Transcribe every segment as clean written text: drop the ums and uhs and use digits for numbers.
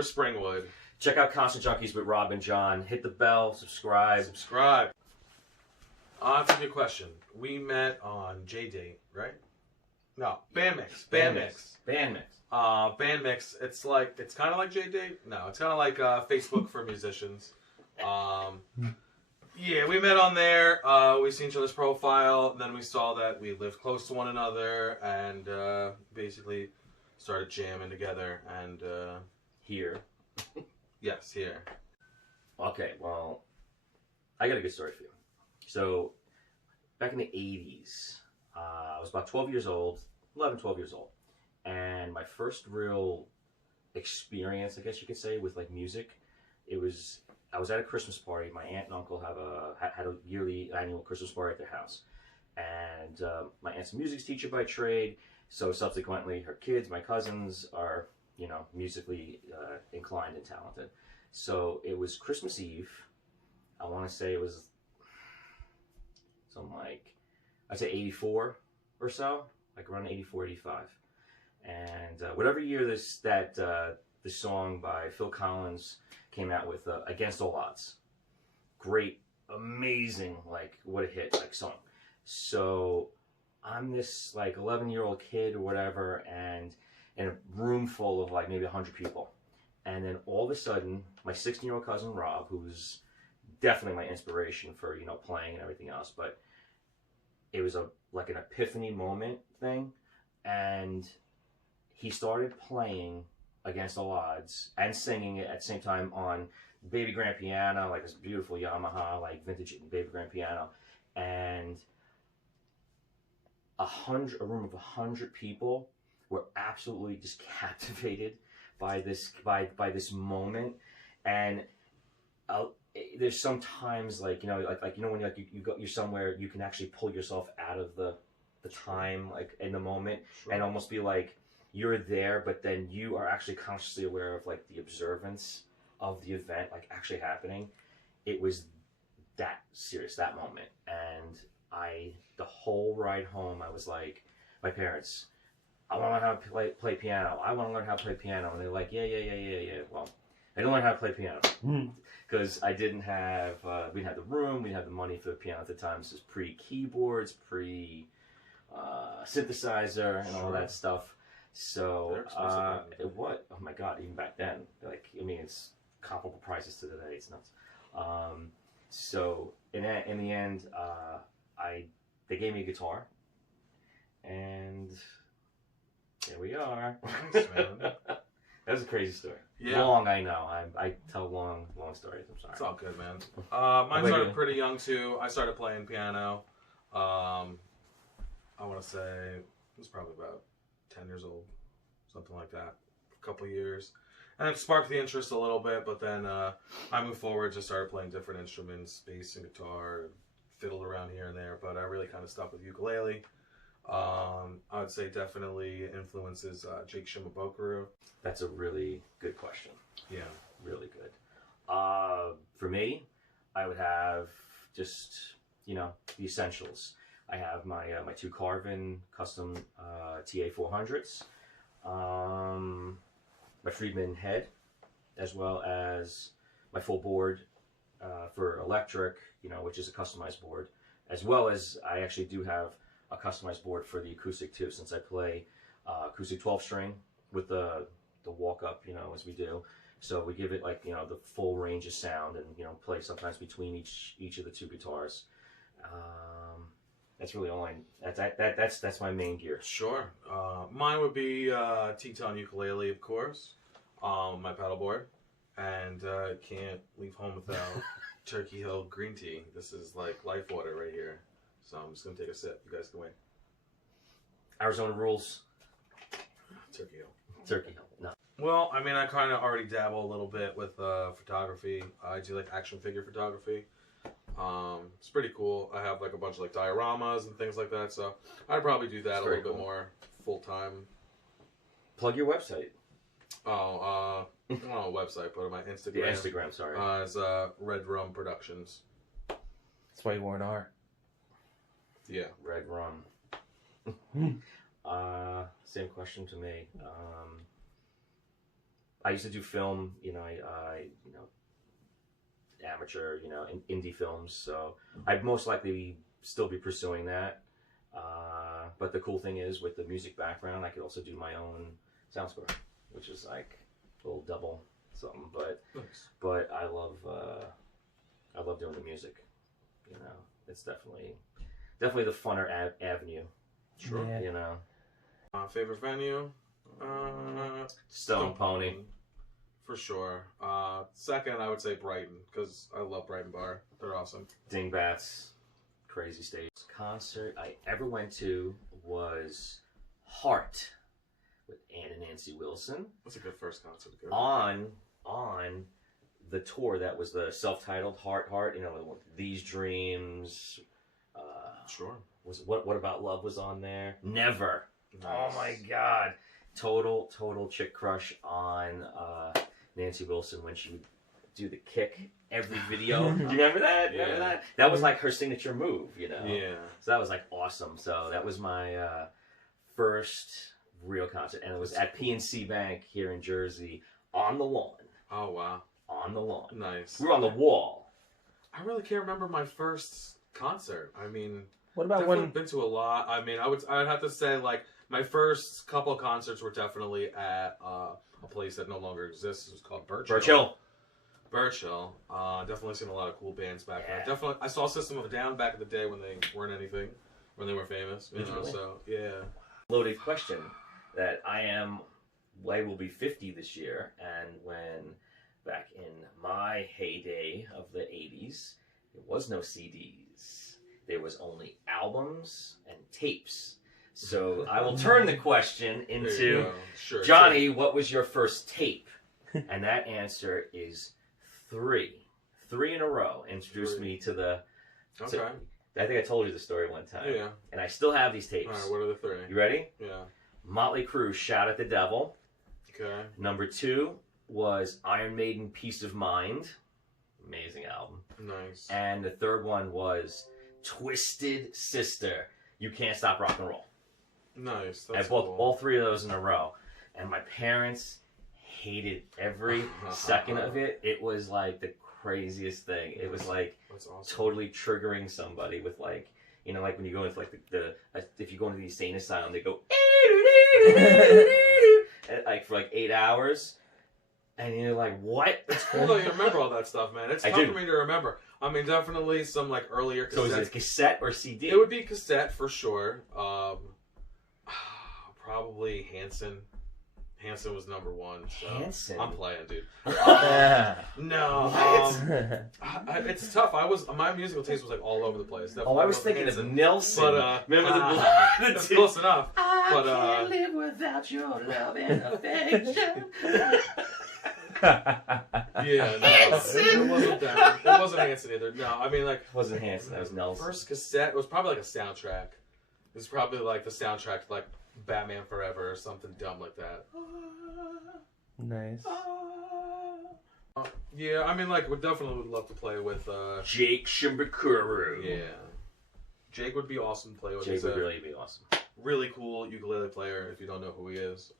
For Springwood. Check out Constant Junkies with Rob and John. Hit the bell, subscribe. That's a good question. We met on J-Date, right? No, Bandmix. Bandmix. Bandmix. It's kind of like J-Date. No, it's kind of like Facebook for musicians. Yeah, we met on there. We seen each other's profile. Then we saw that we lived close to one another, and basically started jamming together. And Here. Yes, here. Okay, well, I got a good story for you. So, back in the 80s, I was about 12 years old, 11, 12 years old. And my first real experience, I guess you could say, with like music, I was at a Christmas party. My aunt and uncle had a yearly annual Christmas party at their house. And my aunt's a music teacher by trade, so subsequently her kids, my cousins, are, you know, musically inclined and talented. So it was Christmas Eve. I want to say it was something like, I'd say 84 or so, like around 84, 85. And whatever year the song by Phil Collins came out with, Against All Odds. Great, amazing, like, what a hit, like, song. So I'm this, like, 11-year-old kid or whatever, and in a room full of, like, maybe 100 people. And then all of a sudden, my 16-year-old cousin Rob, who's definitely my inspiration for, you know, playing and everything else, but it was like an epiphany moment thing, and he started playing Against All Odds and singing it at the same time on baby grand piano, like this beautiful Yamaha, like vintage baby grand piano, and a room of 100 people were absolutely just captivated by this moment. And there's sometimes, like, you know, like you know, when you're somewhere, you can actually pull yourself out of the time, like in the moment, and almost be like you're there, but then you are actually consciously aware of like the observance of the event, like actually happening. It was that serious, that moment. And the whole ride home, I was like, my parents, I want to learn how to play piano. I want to learn how to play piano. And they're like, yeah. Well, I didn't learn how to play piano because I didn't have, we didn't have the room, we didn't have the money for the piano at the time. This was pre-keyboards, pre-synthesizer, and all that stuff. So, what? Oh my God, even back then, like, I mean, it's comparable prices to today. It's nuts. So, in the end, they gave me a guitar, and here we are. Thanks, man. That was a crazy story. Yeah. Long, I know. I tell long stories. I'm sorry. It's all good, man. Mine started pretty young too. I started playing piano. I want to say it was probably about 10 years old, something like that. A couple years, and it sparked the interest a little bit. But then I moved forward, just started playing different instruments, bass and guitar, fiddled around here and there. But I really kind of stuck with ukulele. I would say definitely influences Jake Shimabukuro. That's a really good question. Yeah. Really good. For me, I would have just, you know, the essentials. I have my my two Carvin custom TA 400s, my Friedman head, as well as my full board for electric, you know, which is a customized board, as well as I actually do have a customized board for the acoustic too, since I play acoustic 12-string with the walk up, you know, as we do. So we give it, like, you know, the full range of sound, and, you know, play sometimes between each of the two guitars. That's really all that's my main gear. Sure. Mine would be Teton ukulele, of course. My paddleboard, and can't leave home without Turkey Hill green tea. This is like life water right here. So I'm just gonna take a sip. You guys can wait. Arizona rules. Turkey Hill. Turkey Hill. No. Well, I mean, I kind of already dabble a little bit with photography. I do like action figure photography. It's pretty cool. I have like a bunch of like dioramas and things like that. So I'd probably do that a little bit more full time. Plug your website. Oh, not a website, but my Instagram. The Instagram, sorry. It's Red Rum Productions. That's why you wore an art. Yeah. Red Rum. Same question to me. I used to do film. I amateur, indie films. So I'd most likely still be pursuing that. But the cool thing is, with the music background, I could also do my own sound score, which is like a little double something. But Nice. but I love doing the music. It's definitely the funner avenue. Sure. Yeah. Favorite venue? Stone Pony. For sure. Second, I would say Brighton, because I love Brighton Bar. They're awesome. Dingbats, crazy stage. Concert I ever went to was Heart with Ann and Nancy Wilson That's a good first concert to go. on the tour that was the self-titled Heart, These Dreams. Sure. Was What About Love was on there? Never. Nice. Oh my God. Total chick crush on Nancy Wilson when she would do the kick every video. Do you remember that? Yeah. Remember that? That was like her signature move, Yeah. So that was like awesome. So that was my first real concert, and it was at PNC Bank here in Jersey on the lawn. Oh, wow. On the lawn. Nice. We were on the wall. I really can't remember my first concert. I mean, What about definitely when? been to a lot. I mean, I'd have to say, like, my first couple of concerts were definitely at a place that no longer exists. It was called Birch Hill. Definitely seen a lot of cool bands back then. Yeah. Definitely, I saw System of a Down back in the day when they weren't anything, when they were famous. Did you really? So yeah. Loaded question that I will be 50 this year, and when back in my heyday of the 80s, there was no CDs. There was only albums and tapes. So I will turn the question There you into, go. Sure, Johnny, what was your first tape? And that answer is 3. 3 in a row introduced 3. me to the... Sure. Okay. I think I told you the story one time. Yeah. And I still have these tapes. All right. What are the 3? You ready? Yeah. Motley Crue, Shout at the Devil. Okay. Number 2 was Iron Maiden, Peace of Mind. Amazing album. Nice. And the third one was Twisted Sister, You Can't Stop Rock and Roll. Nice. I That's bought cool. all 3 of those in a row. And my parents hated every second of it. It was like the craziest thing. It was like That's awesome. totally triggering somebody with like, like when you go into like if you go into the insane asylum, they go and, like for like 8 hours, and you're like, what? It's cool that you remember all that stuff, man. It's I tough do. for me to remember. I mean, definitely some like earlier cassettes. So is it cassette or CD? It would be cassette for sure. Probably Hanson. Hanson was number 1. So Hanson? I'm playing, dude. Yeah. No, it's tough. My musical taste was like all over the place. Oh, I was thinking of Nelson. But remember the it's close enough. I But can't live without your love and affection. Yeah, no, it wasn't that. It wasn't Hanson either. No, I mean like It wasn't Hanson, that was Nelson. first cassette. It was probably like a soundtrack. It was probably like the soundtrack to like Batman Forever or something dumb like that. Nice. Yeah, I mean like would love to play with. Jake Shimbakuru. Yeah, Jake would be awesome to play with. Jake He's would a really be awesome. really cool ukulele player. If you don't know who he is,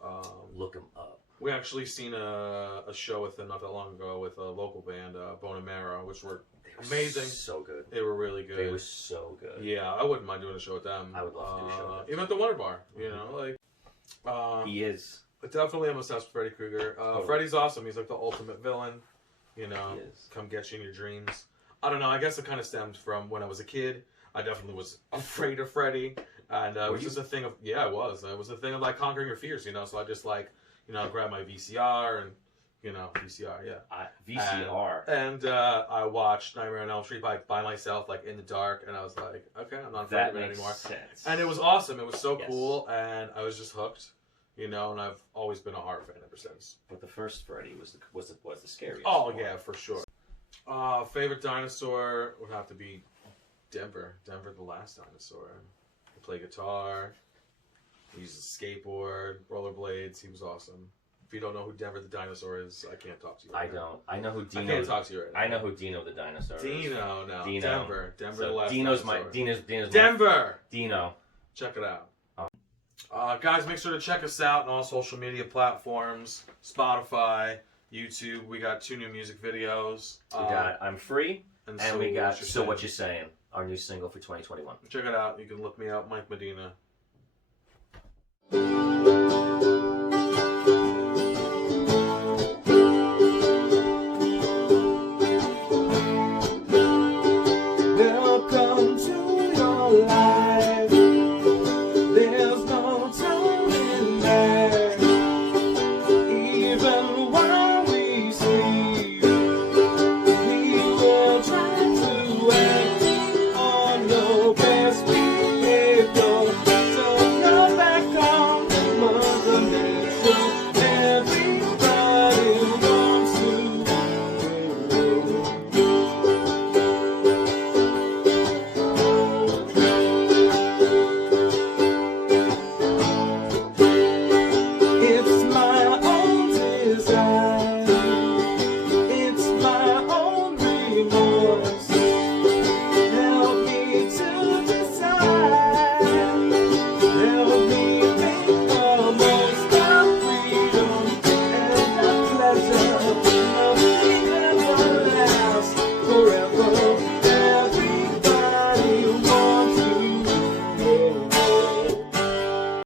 Look him up. we actually seen a show with him not that long ago with a local band, Bone and Marrow, which were amazing. So good. They were really good. They were so good. Yeah, I wouldn't mind doing a show with them. I would love to do a show with them. Even at the Wonder Bar, like. He is. Definitely I'm obsessed with Freddy Krueger. Freddy's awesome. He's like the ultimate villain. He is. Come get you in your dreams. I don't know. I guess it kind of stemmed from when I was a kid. I definitely was afraid of Freddy. And it was just a thing of, I was. It was a thing of like conquering your fears, So I just like, grab my VCR and, VCR, yeah. VCR. And I watched Nightmare on Elm Street by myself, like in the dark. And I was like, okay, I'm not afraid That of it makes anymore. sense. And it was awesome. It was so Yes. cool. And I was just hooked. And I've always been a horror fan ever since. But the first Freddy was the scariest. Oh one. yeah, for sure. Favorite dinosaur would have to be Denver. Denver, the last dinosaur. He played guitar. He used a skateboard, rollerblades. He was awesome. If you don't know who Denver the dinosaur is, I can't talk to you. I Right now. don't. I know who Dino. I can't talk to you right now. I know who Dino the dinosaur is. Dino, no. Dino. Denver, the So last Dino's dinosaur. my Dino's Denver. Dino. Check it out. Guys, make sure to check us out on all social media platforms, Spotify, YouTube. We got 2 new music videos. We got I'm Free, and So we got What You're So What Saying. You're Saying, our new single for 2021. Check it out. You can look me up, Mike Medina.